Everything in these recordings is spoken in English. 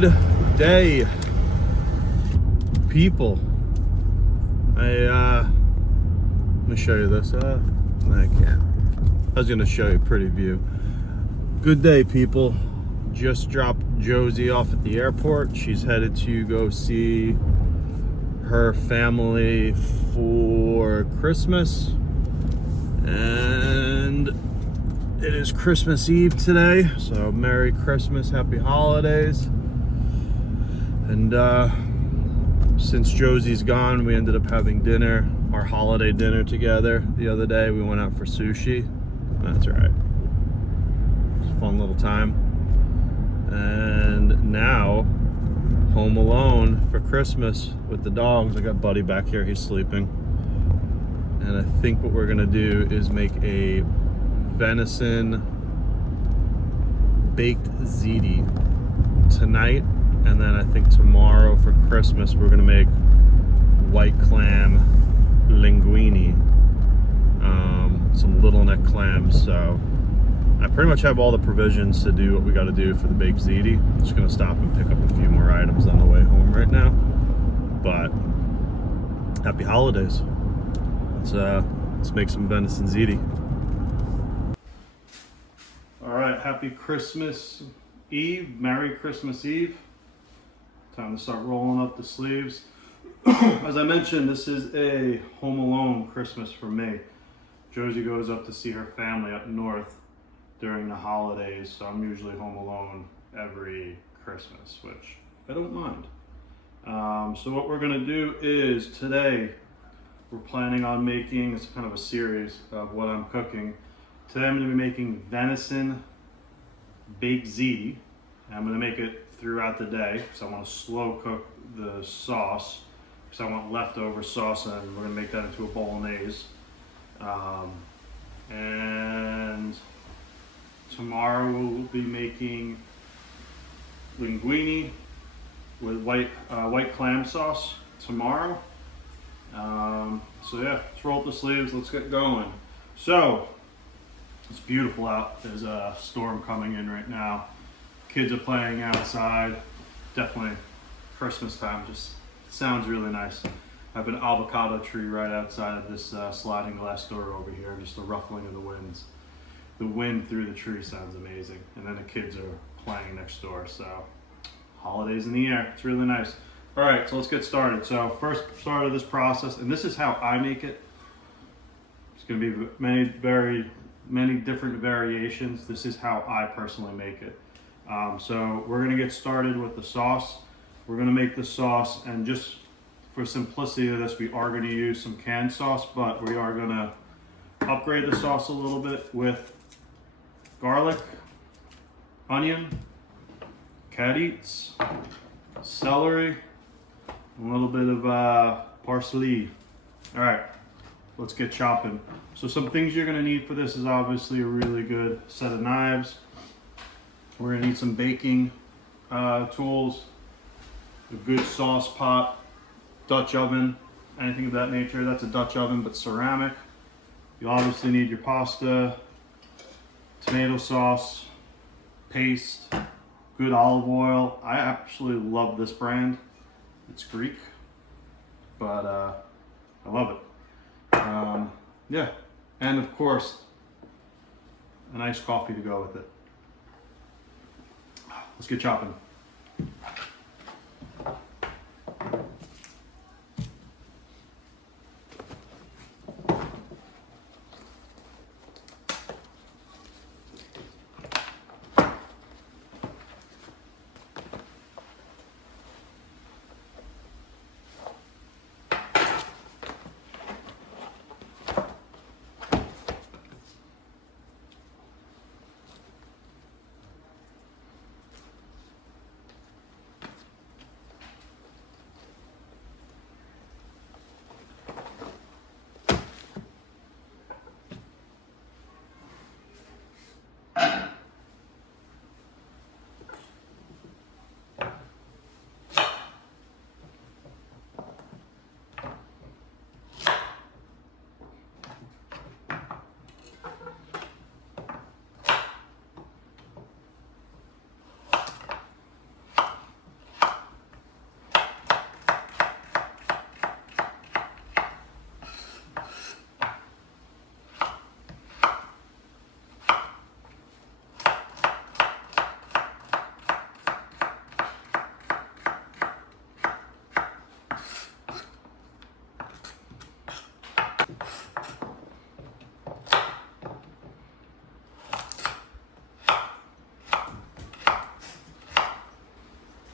Good day, people. Let me show you this. I can't. I was gonna show you a pretty view. Good day, people. Just dropped Josie off at the airport. She's headed to go see her family for Christmas, and it is Christmas Eve today, so Merry Christmas, Happy Holidays. And since Josie's gone, we ended up having dinner, our holiday dinner together the other day. We went out for sushi. That's right. It was a fun little time. And now, home alone for Christmas with the dogs. I got Buddy back here, he's sleeping. And I think what we're gonna do is make a venison baked ziti tonight, and then I think tomorrow for Christmas we're gonna make white clam linguine, some little neck clams. So I pretty much have all the provisions to do what we got to do for the baked ziti. I'm just gonna stop and pick up a few more items on the way home right now. But happy holidays. Let's make some venison ziti. All right, happy Christmas Eve, Merry Christmas Eve. Time to start rolling up the sleeves. As I mentioned, this is a home alone Christmas for me. Josie goes up to see her family up north during the holidays, so I'm usually home alone every Christmas, which I don't mind. So what we're gonna do is today, we're planning on making, it's kind of a series of what I'm cooking. Today I'm going to be making venison baked ziti. I'm going to make it throughout the day because I want to slow cook the sauce because I want leftover sauce, and we're going to make that into a bolognese. And tomorrow we'll be making linguine with white clam sauce tomorrow. So yeah, let's roll up the sleeves, let's get going. So, it's beautiful out. There's a storm coming in right now. Kids are playing outside. Definitely Christmas time, just sounds really nice. I have an avocado tree right outside of this sliding glass door over here, just the ruffling of the winds. The wind through the tree sounds amazing. And then the kids are playing next door, so holidays in the air, it's really nice. All right, so let's get started. So first start of this process, and this is how I make it. It's gonna be many different variations. This is how I personally make it. So we're gonna get started with the sauce. We're gonna make the sauce, and just for simplicity of this, we are gonna use some canned sauce, but we are gonna upgrade the sauce a little bit with garlic, onion, cat eats, celery, a little bit of parsley. All right, let's get chopping. So some things you're gonna need for this is obviously a really good set of knives. We're gonna need some baking tools, a good sauce pot, Dutch oven, anything of that nature. That's a Dutch oven, but ceramic. You obviously need your pasta, tomato sauce, paste, good olive oil. I actually love this brand. It's Greek, but I love it. Yeah, and of course, a nice coffee to go with it. Let's get chopping.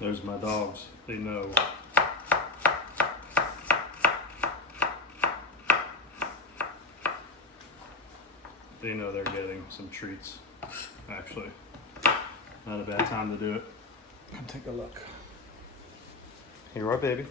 there's my dogs. They know. They know they're getting some treats. Actually, not a bad time to do it. Come take a look. Here you are, baby.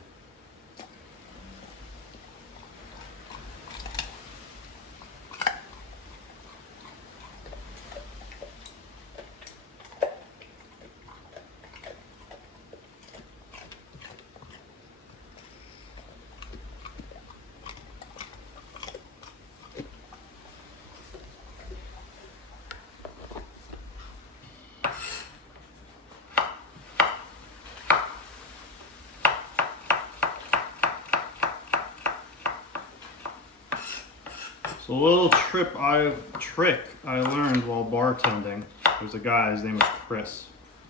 So a little trick I learned while bartending. There's a guy, his name was Chris.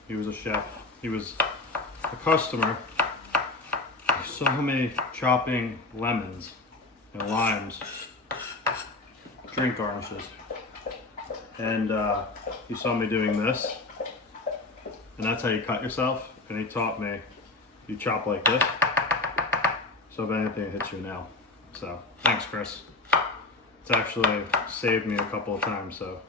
He was a chef. He was a customer. He saw me chopping lemons and limes, drink garnishes. And he saw me doing this. And that's how you cut yourself. And he taught me, you chop like this. So if anything, it hits your nail. So thanks, Chris. It's actually saved me a couple of times, so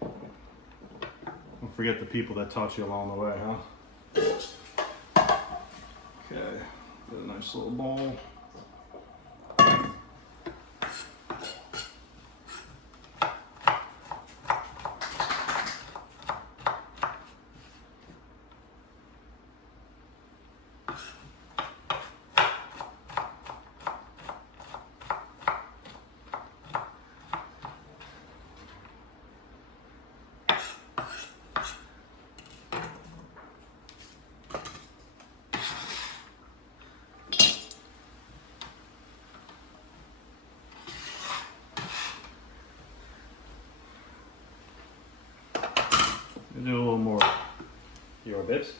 don't forget the people that taught you along the way, huh? Okay, get a nice little bowl. Do a little more. You want bits?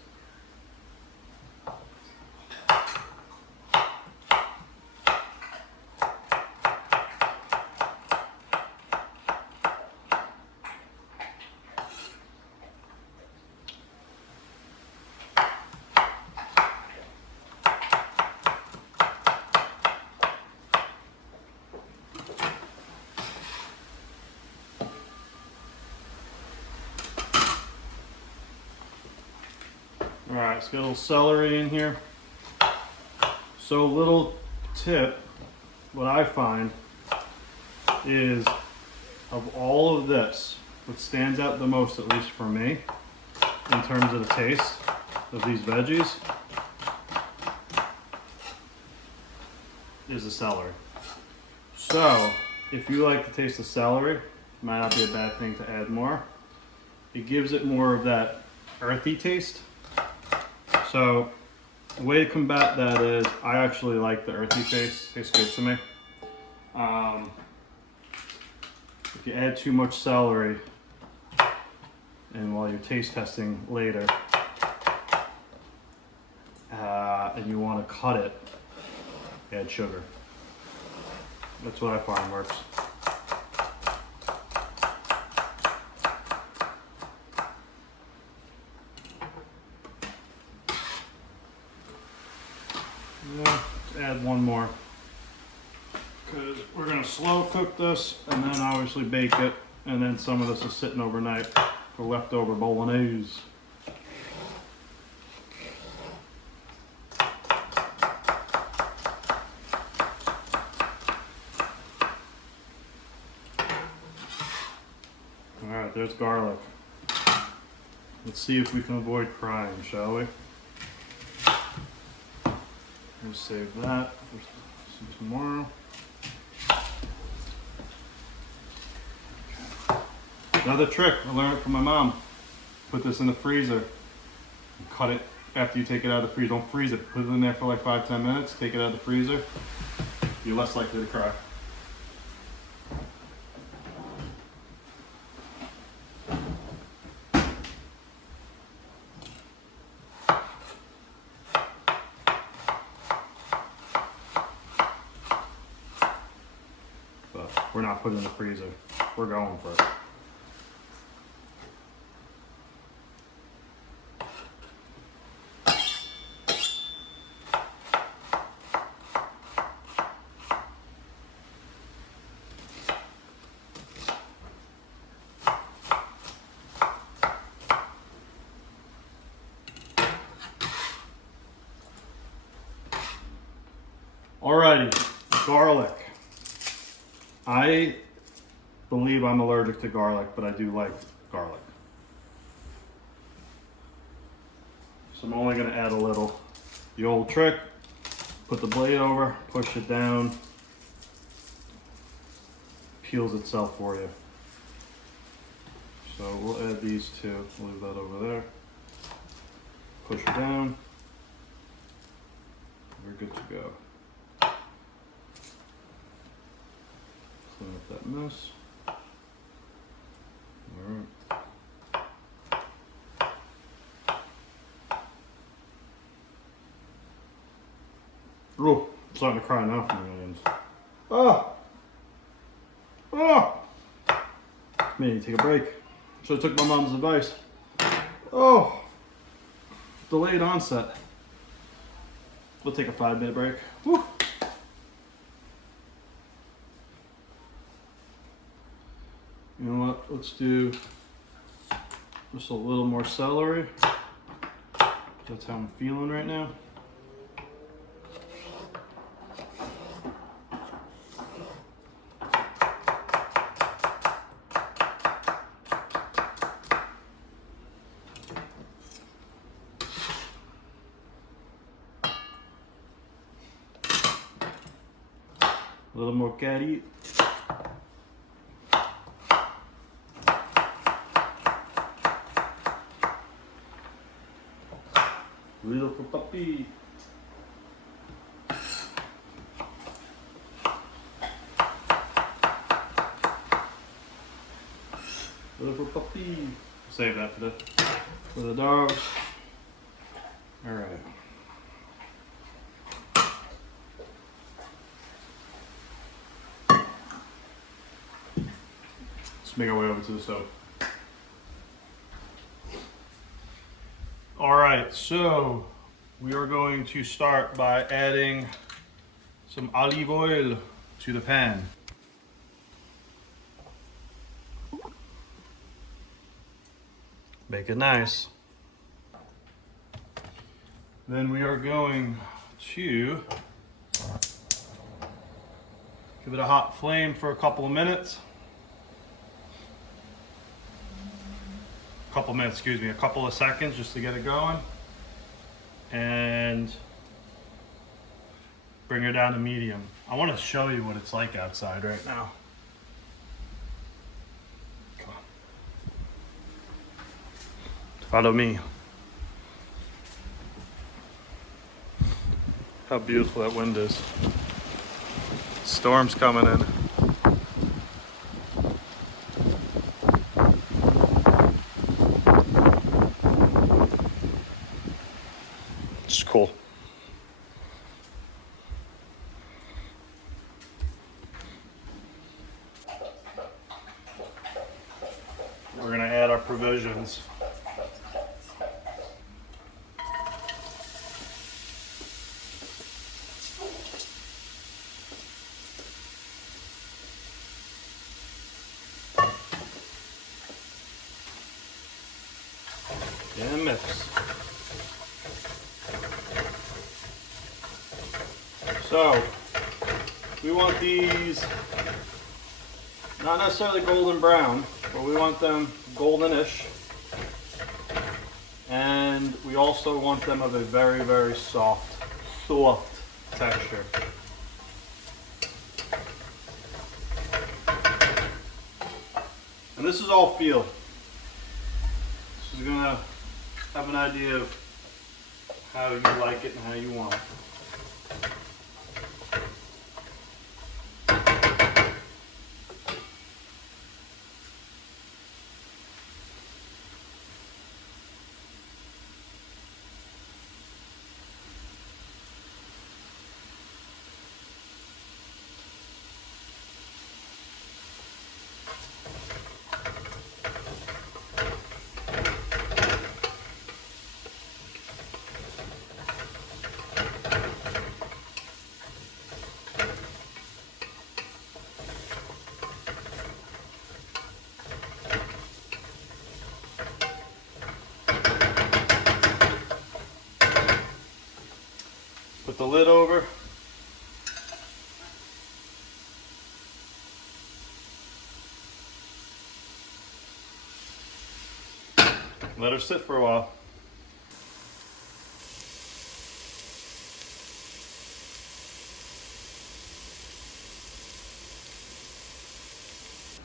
Alright, let's get a little celery in here. So, little tip, what I find is of all of this, what stands out the most, at least for me, in terms of the taste of these veggies, is the celery. So, if you like the taste of celery, it might not be a bad thing to add more. It gives it more of that earthy taste. So the way to combat that is, I actually like the earthy taste. Tastes good to me. If you add too much celery, and while you're taste testing later, and you want to cut it, add sugar. That's what I find works. Let's add one more, because we're going to slow cook this and then obviously bake it, and then some of this is sitting overnight for leftover bolognese. Alright, there's garlic. Let's see if we can avoid crying, shall we? We'll save that for tomorrow. Another trick, I learned it from my mom. Put this in the freezer and cut it after you take it out of the freezer. Don't freeze it. Put it in there for like 5-10 minutes. Take it out of the freezer. You're less likely to cry. We're not putting it in the freezer. We're going for it. Alrighty, garlic. I believe I'm allergic to garlic, but I do like garlic. So I'm only gonna add a little. The old trick, put the blade over, push it down, peels itself for you. So we'll add these two, leave that over there. Push it down, we're good to go. Clean up that mess. All right. Oh, I'm starting to cry now from the onions. Oh! Oh! Maybe take a break. Should have took my mom's advice. Oh! Delayed onset. We'll take a 5-minute break. Woo. You know what? Let's do just a little more celery. That's how I'm feeling right now. A little more carrot. Little for puppy. Little for puppy. Save that for the dogs. All right. Let's make our way over to the stove. All right, so we are going to start by adding some olive oil to the pan. Make it nice. Then we are going to give it a hot flame for a couple of minutes. A couple of seconds just to get it going. And bring her down to medium. I want to show you what it's like outside right now. Come on. Follow me. How beautiful that wind is. Storm's coming in. It's cool. We're gonna add our provisions. And mix. So, we want these not necessarily golden brown, but we want them goldenish. And we also want them of a very, very soft texture. And this is all feel. This is gonna have an idea of how you like it and how you want it. let her sit for a while.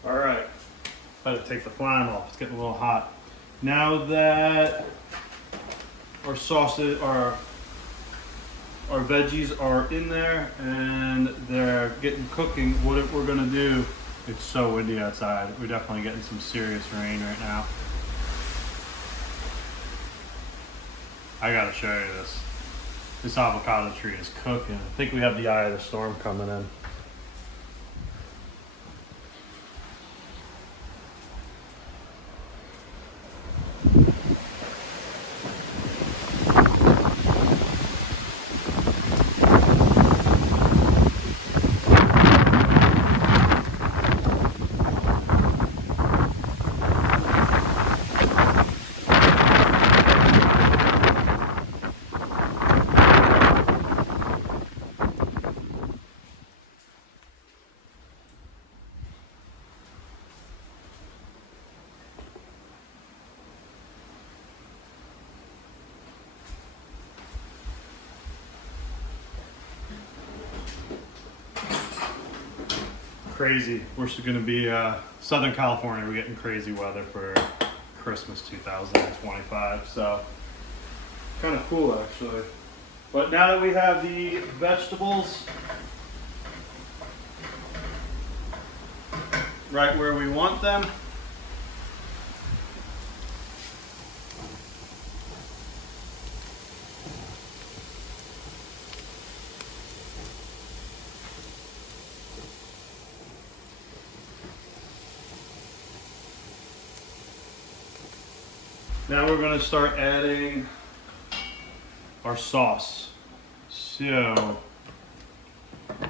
All right, better take the flame off. It's getting a little hot. Now that our sauces, our veggies are in there and they're getting cooking, what we're gonna do, it's so windy outside. We're definitely getting some serious rain right now. I gotta show you this. This avocado tree is cooking. I think we have the eye of the storm coming in. Crazy. We're going to be Southern California. We're getting crazy weather for Christmas 2025. So kind of cool actually. But now that we have the vegetables right where we want them, now we're going to start adding our sauce. So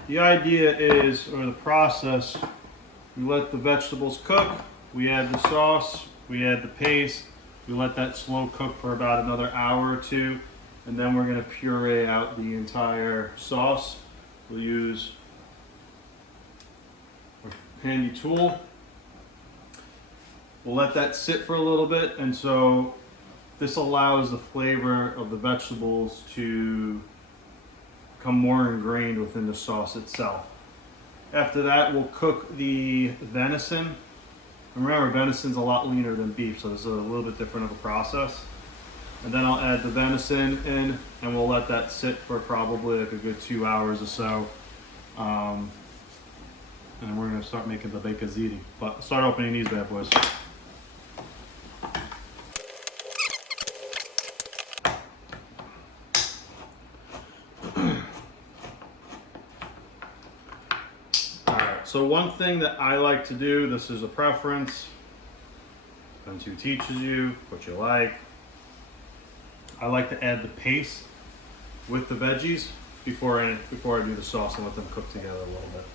the idea is, or the process, we let the vegetables cook, we add the sauce, we add the paste, we let that slow cook for about another hour or two, and then we're going to puree out the entire sauce. We'll use our handy tool. We'll let that sit for a little bit, and so this allows the flavor of the vegetables to become more ingrained within the sauce itself. After that, we'll cook the venison. And remember, venison's a lot leaner than beef, so this is a little bit different of a process. And then I'll add the venison in, and we'll let that sit for probably like a good 2 hours or so. And we're gonna start making the bacon ziti. But start opening these bad boys. So one thing that I like to do, this is a preference, depends who teaches you, what you like. I like to add the paste with the veggies before I do the sauce and let them cook together a little bit.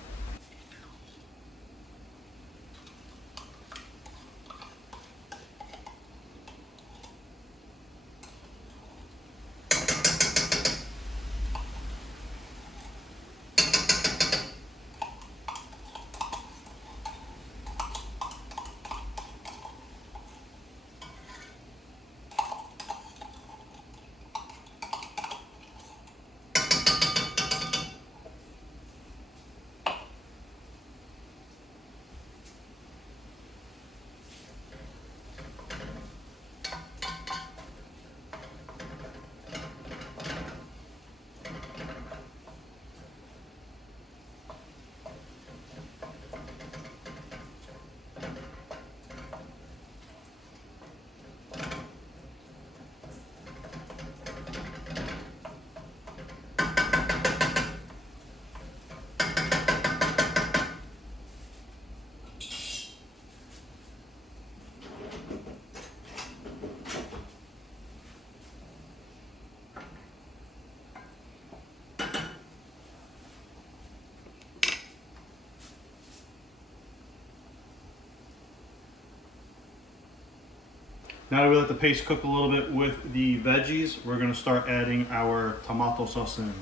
Now that we let the paste cook a little bit with the veggies, we're going to start adding our tomato sauce in.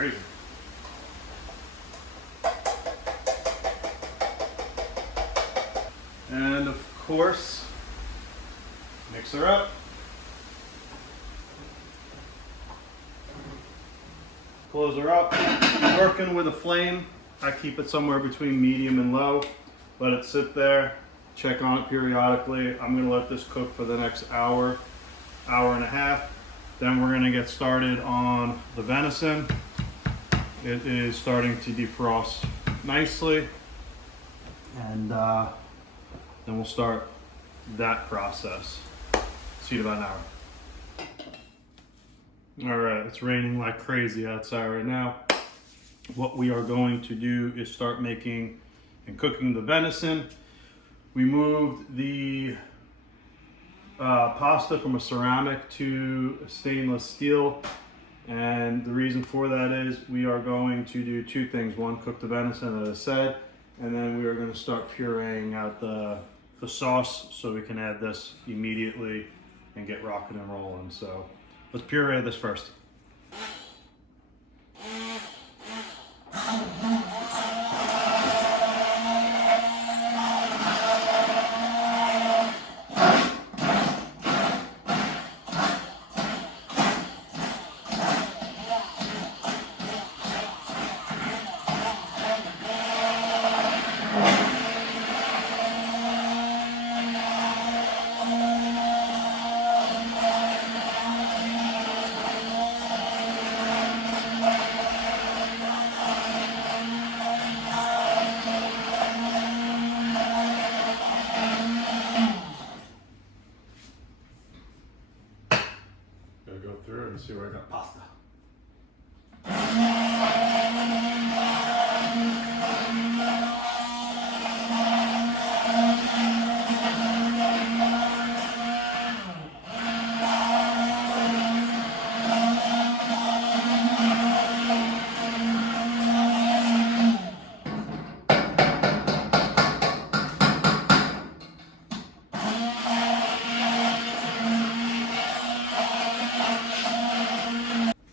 Crazy. And of course, mix her up. Close her up. Working with a flame, I keep it somewhere between medium and low. Let it sit there. Check on it periodically. I'm gonna let this cook for the next hour, hour and a half. Then we're gonna get started on the venison. It is starting to defrost nicely. And then we'll start that process. See you in about an hour. All right, it's raining like crazy outside right now. What we are going to do is start making and cooking the venison. We moved the pasta from a ceramic to a stainless steel. And the reason for that is we are going to do two things. One, cook the venison, as I said, and then we are going to start pureeing out the sauce so we can add this immediately and get rocking and rolling. So let's puree this first. Go through and see where I got pasta.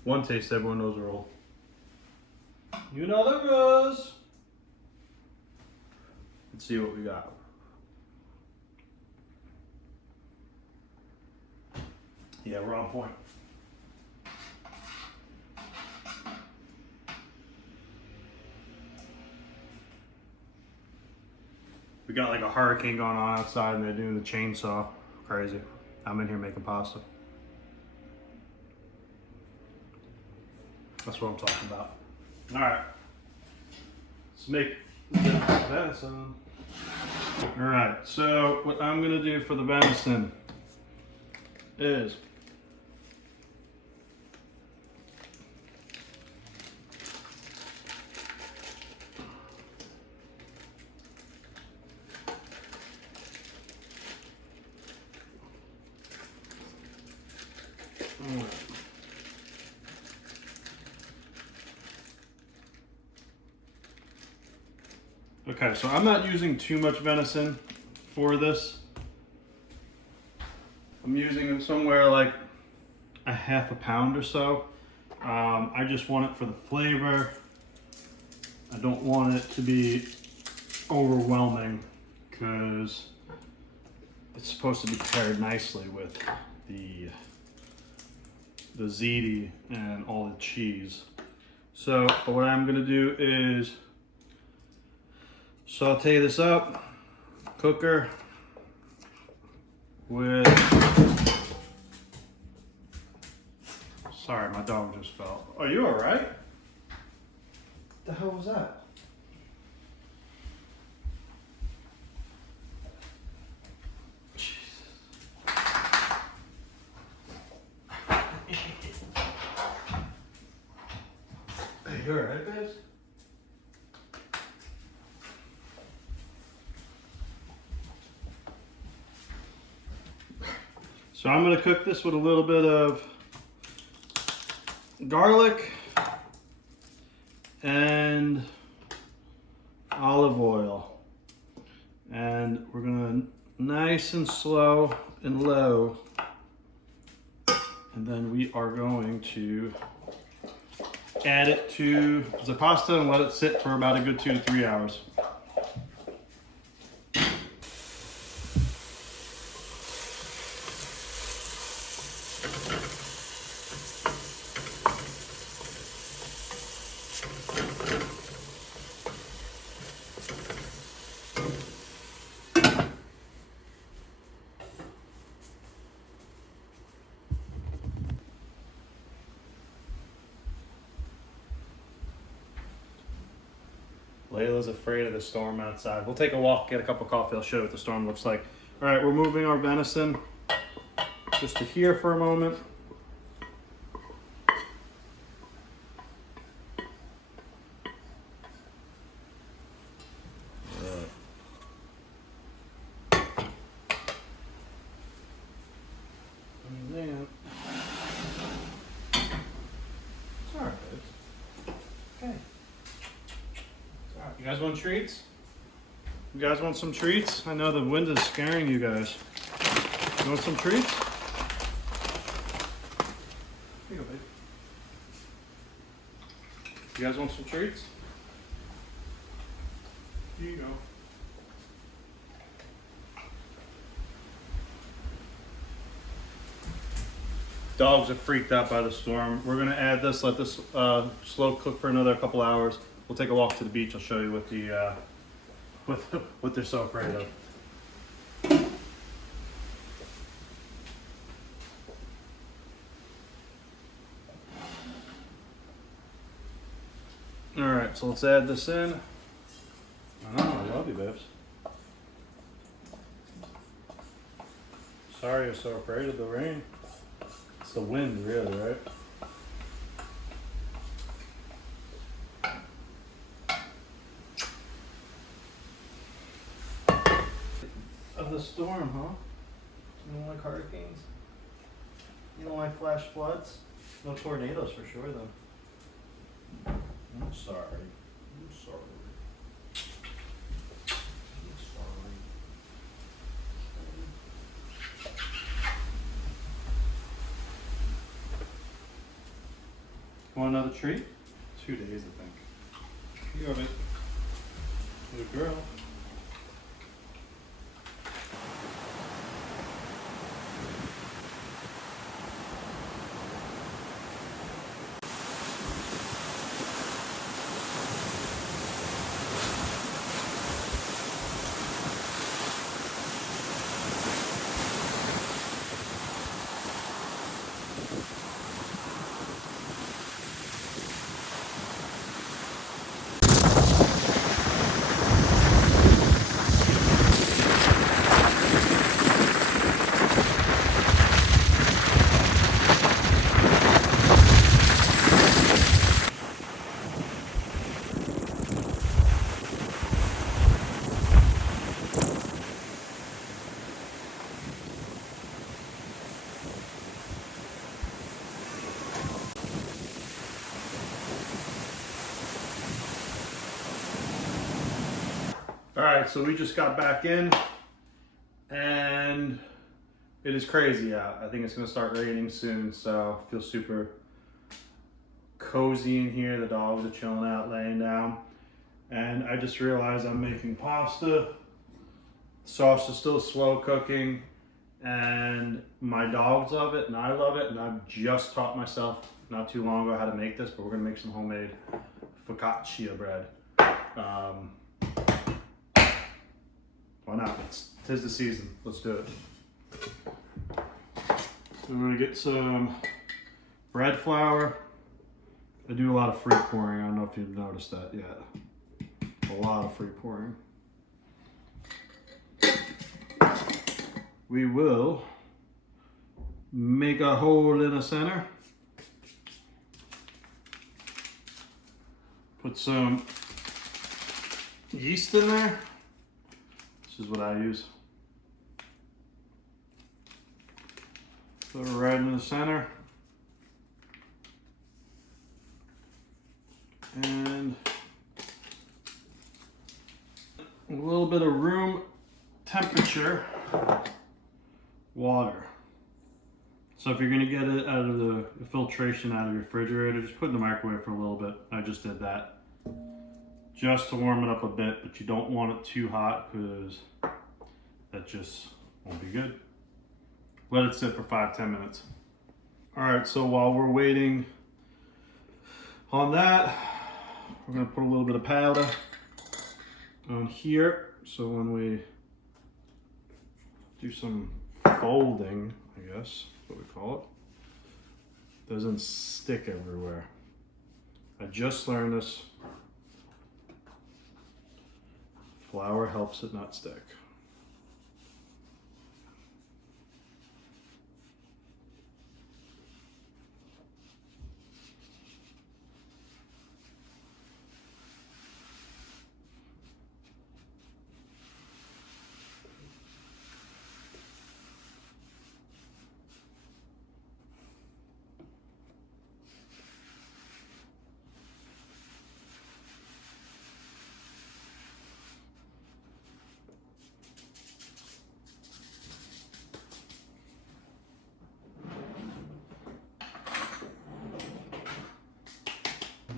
One taste, everyone knows the rule. You know the rules. Let's see what we got. Yeah, we're on point. We got like a hurricane going on outside and they're doing the chainsaw. Crazy. I'm in here making pasta. That's what I'm talking about. All right, let's make the venison. All right, so what I'm gonna do for the venison is okay, so I'm not using too much venison for this. I'm using somewhere like a half a pound or so. I just want it for the flavor. I don't want it to be overwhelming because it's supposed to be paired nicely with the ziti and all the cheese. So what I'm gonna do is saute this up, cooker with, sorry, my dog just fell. Are you all right? What the hell was that? Jesus. Hey, you all right, guys? So I'm gonna cook this with a little bit of garlic and olive oil. And we're gonna nice and slow and low. And then we are going to add it to the pasta and let it sit for about a good 2 to 3 hours. Layla's afraid of the storm outside. We'll take a walk, get a cup of coffee. I'll show you what the storm looks like. All right, we're moving our venison just to here for a moment. It's all right, babes. Okay. You guys want treats? You guys want some treats? I know the wind is scaring you guys. You want some treats? Here you go, babe. You guys want some treats? Here you go. Dogs are freaked out by the storm. We're gonna add this, let this slow cook for another couple hours. We'll take a walk to the beach. I'll show you what the what they're so afraid of. All right, so let's add this in. I love you, babes. Sorry you're so afraid of the rain. It's the wind, really, right? Of the storm, huh? You don't like hurricanes? You don't like flash floods? No tornadoes for sure, though. I'm sorry. I'm sorry. I'm sorry. Want another treat? 2 days, I think. You got it. Good girl. All right, so we just got back in and it is crazy out. I think it's gonna start raining soon, so I feel super cozy in here. The dogs are chilling out, laying down. And I just realized I'm making pasta. Sauce is still slow cooking and my dogs love it and I love it. And I've just taught myself not too long ago how to make this, but we're gonna make some homemade focaccia bread. Why not? Tis the season. Let's do it. I'm gonna get some bread flour. I do a lot of fruit pouring. I don't know if you've noticed that yet. A lot of fruit pouring. We will make a hole in the center. Put some yeast in there. This is what I use. Put it right in the center. And a little bit of room temperature water. So if you're gonna get it out of the filtration out of your refrigerator, just put it in the microwave for a little bit. I just did that. Just to warm it up a bit, but you don't want it too hot because that just won't be good. Let it sit for 5-10 minutes. All right, so while we're waiting on that, we're gonna put a little bit of powder on here. So when we do some folding, I guess, what we call it, doesn't stick everywhere. I just learned this. Flour helps it not stick.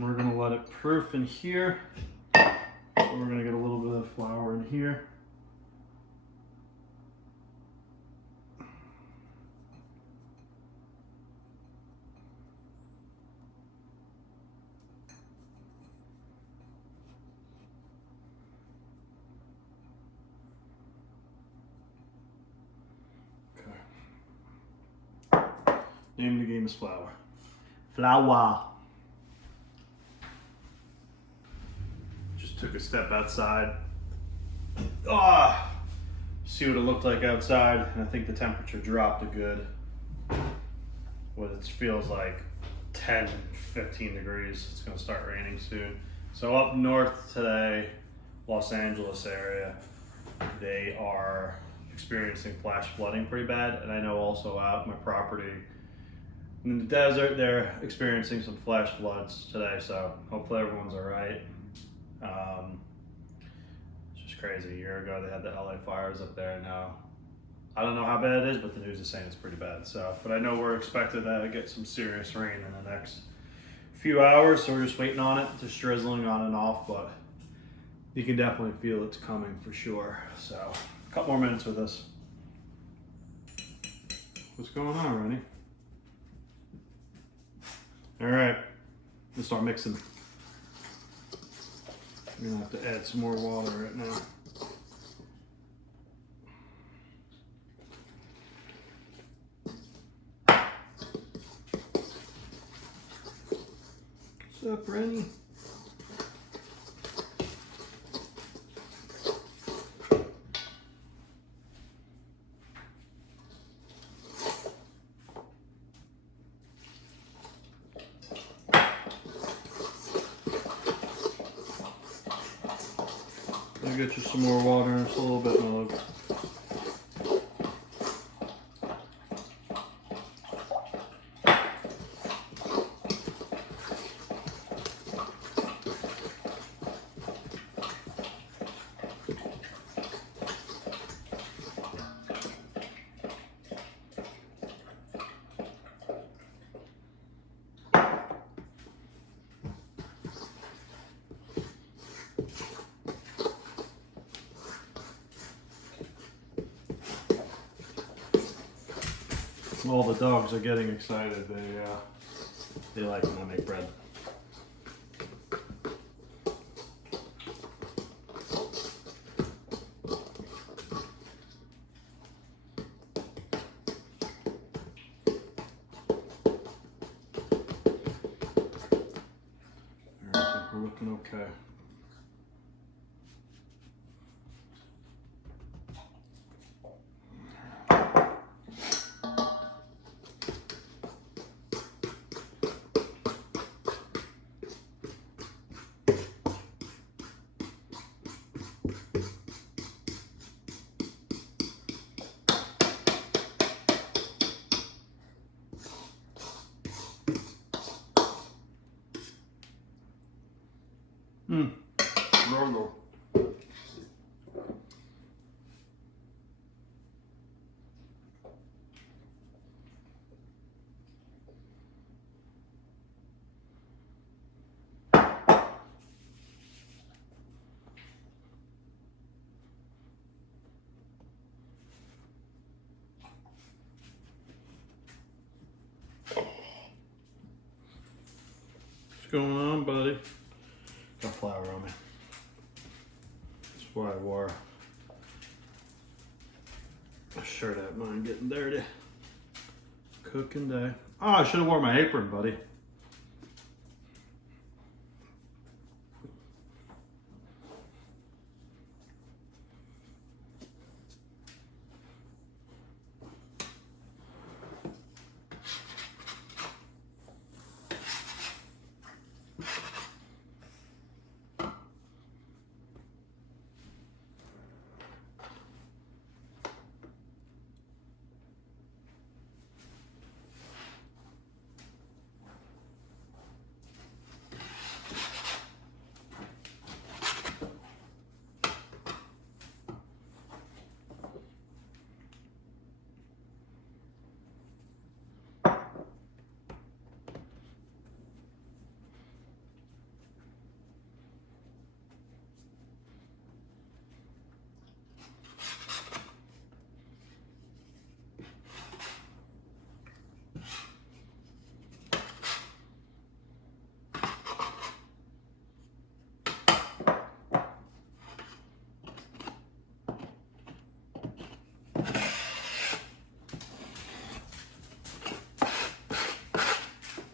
We're gonna let it proof in here. So we're gonna get a little bit of flour in here. Okay. Name of the game is flour. Flour. Took a step outside. See what it looked like outside, and I think the temperature dropped a good, what it feels like 10, 15 degrees. It's gonna start raining soon. So up north today, Los Angeles area, they are experiencing flash flooding pretty bad, and I know also out my property in the desert, they're experiencing some flash floods today, so hopefully everyone's all right. It's just crazy. A year ago they had the LA fires up there, and now I don't know how bad it is, but the news is saying it's pretty bad. So, but I know we're expected to get some serious rain in the next few hours, so we're just waiting on it. Just drizzling on and off, but you can definitely feel it's coming for sure. So, a couple more minutes with this. What's going on, Rennie? All right, let's start mixing. I'm gonna have to add some more water right now. What's up, Rennie? I'll get you some more water in just a little bit, my love. All the dogs are getting excited. They like when I make bread. I think we're looking okay. Rogo. going on, buddy? Got flour on me. That's why I wore a shirt at mine getting dirty. Cooking day. Oh, I should have worn my apron, buddy.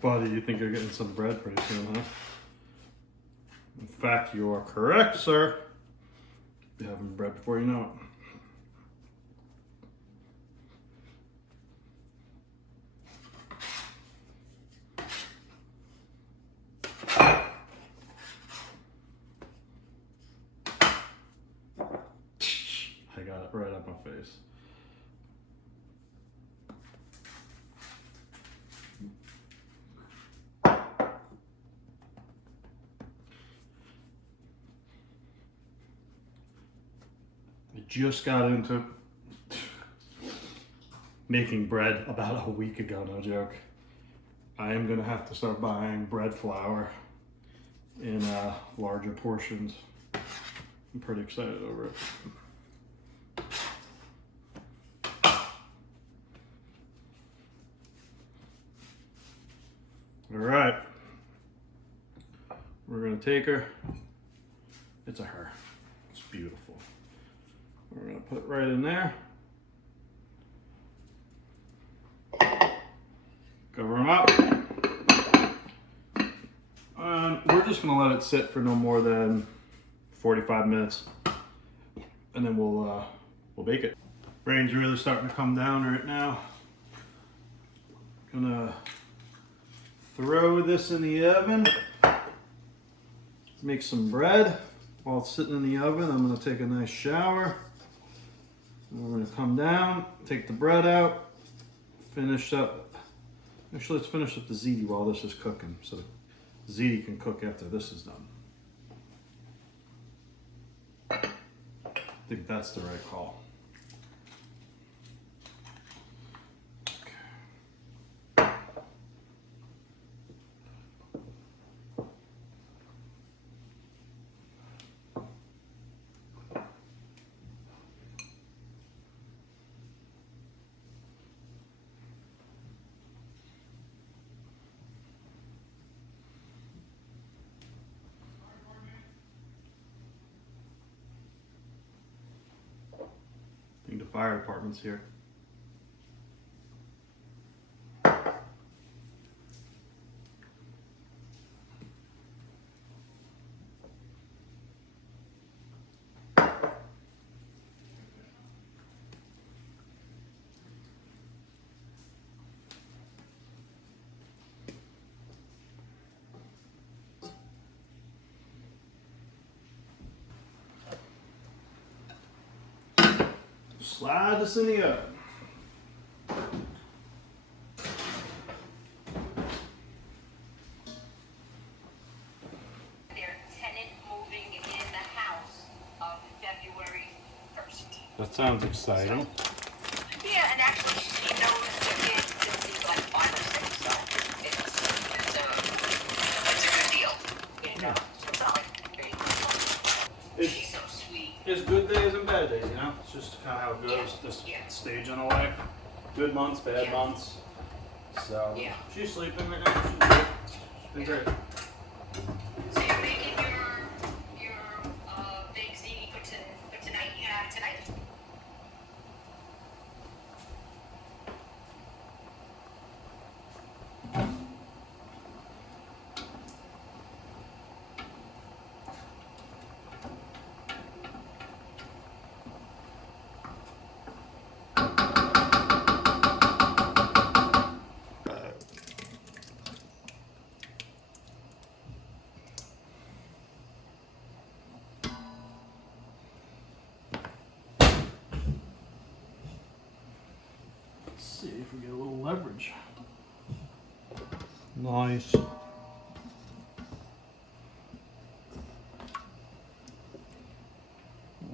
Buddy, you think you're getting some bread pretty soon, huh? In fact, you are correct, sir. You're having bread before you know it. I got it right up my face. I just got into making bread about a week ago, no joke. I am gonna have to start buying bread flour in larger portions. I'm pretty excited over it. All right, we're gonna take her. It's a her. It's beautiful. We're gonna put it right in there. Cover them up. And we're just gonna let it sit for no more than 45 minutes, and then we'll bake it. Rain's really starting to come down right now. Gonna throw this in the oven. Make some bread. While it's sitting in the oven, I'm gonna take a nice shower. And we're gonna come down, take the bread out, finish up. Actually, let's finish up the ziti while this is cooking, so the ziti can cook after this is done. I think that's the right call. I think the fire department's here. Slide this in the oven. Their tenant moving in the house of February 1st. That sounds exciting. Yeah, and actually she knows the kid since he's like 5 or 6, so it's a good deal. You know, so it's not like she's so sweet. There's good days and bad days, you know? It's just kind of how it goes, this stage in a life. Good months, bad months. So, she's sleeping right now. She's good. She's been great. see if we get a little leverage. Nice. Well,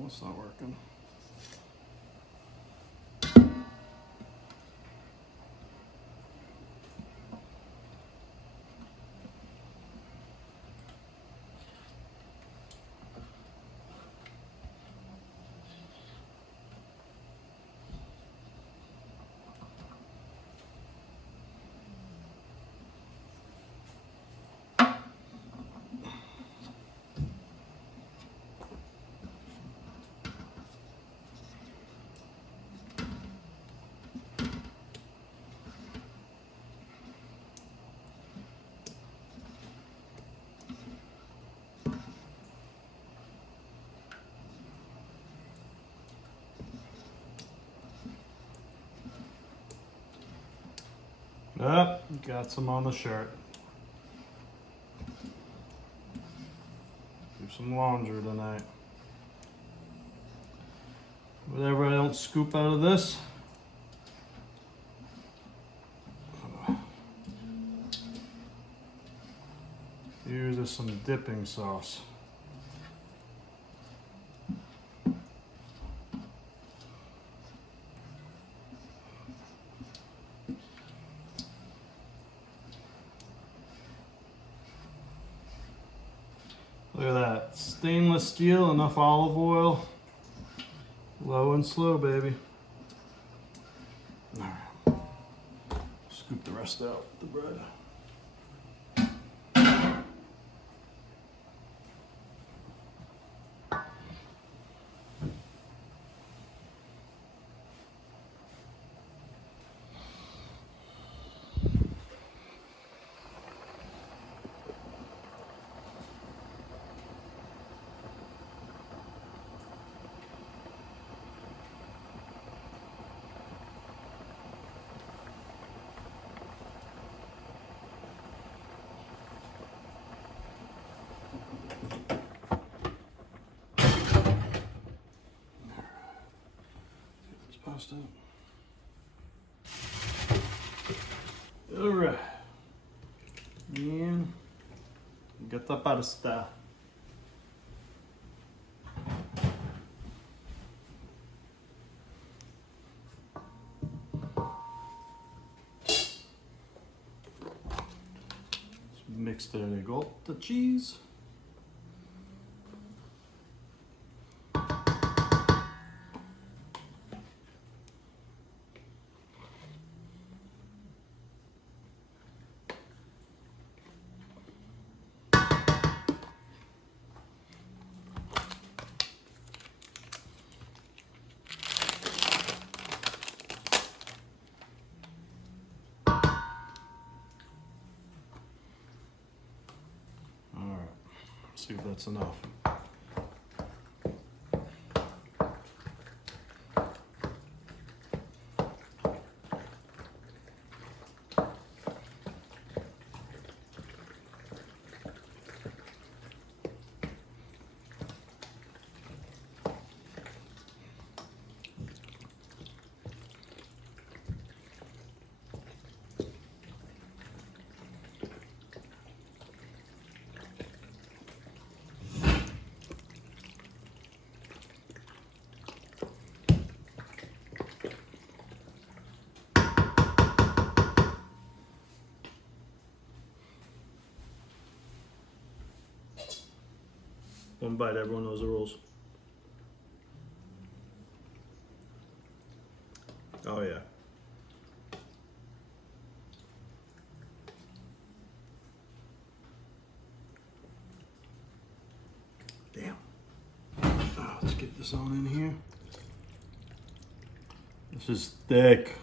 it's not working. Yep, got some on the shirt. Do some laundry tonight. Whatever I don't scoop out of this. Here's some dipping sauce. Look at that. Stainless steel, enough olive oil. Low and slow, baby. All right. Scoop the rest out the bread. Pasta. All right, and get the pasta. Mix the ricotta cheese. See if that's enough. One bite, everyone knows the rules. Oh yeah. Damn. Oh, let's get this on in here. This is thick.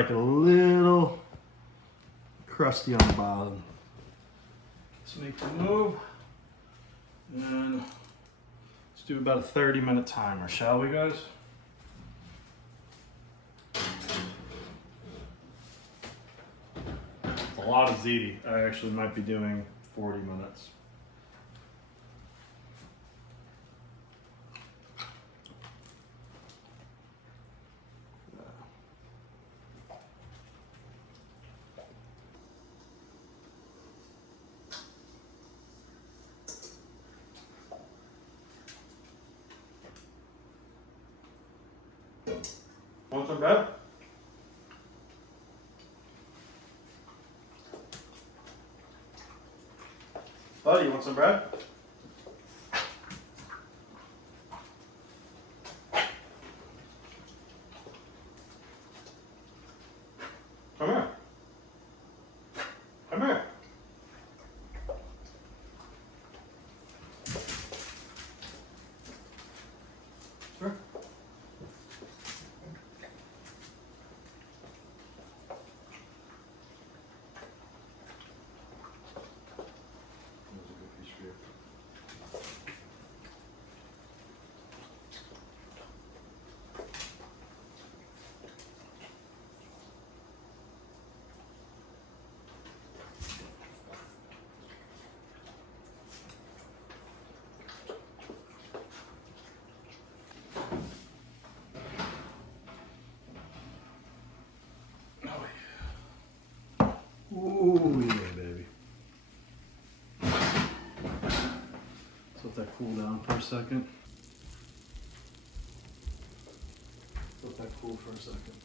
like it a little crusty on the bottom. Let's make the move. And let's do about a 30-minute timer, shall we, guys? It's a lot of ziti. I actually might be doing 40 minutes. Want some bread? Buddy, you want some bread? Come here. Come here. Sure. Ooh, yeah, baby. Let's let that cool down for a second. Let that cool for a second.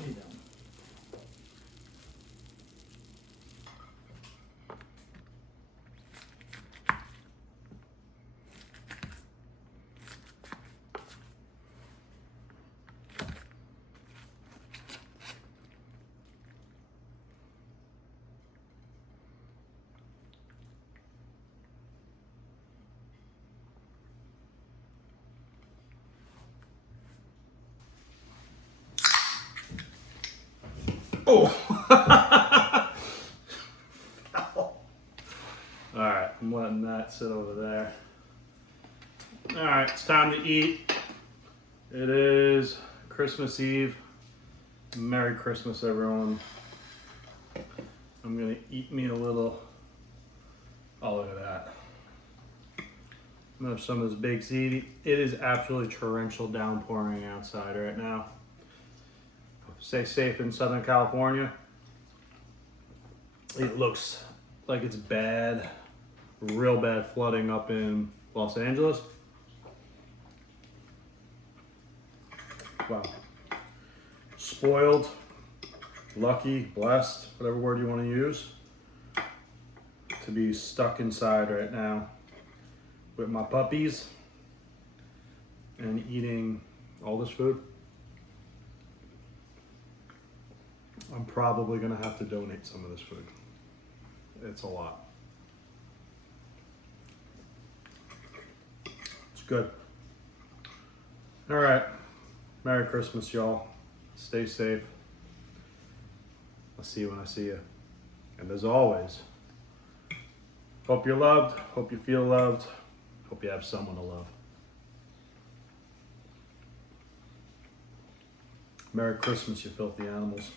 Lay down. Oh! Alright, I'm letting that sit over there. Alright, it's time to eat. It is Christmas Eve. Merry Christmas, everyone. I'm gonna eat me a little. Oh, look at that. I'm gonna have some of this baked ziti. It is absolutely torrential downpouring outside right now. Stay safe in Southern California. It looks like it's bad, real bad flooding up in Los Angeles. Wow. Spoiled, lucky, blessed, whatever word you want to use, to be stuck inside right now with my puppies and eating all this food. I'm probably gonna have to donate some of this food. It's a lot. It's good. All right. Merry Christmas, y'all. Stay safe. I'll see you when I see you. And as always, hope you're loved. Hope you feel loved. Hope you have someone to love. Merry Christmas, you filthy animals.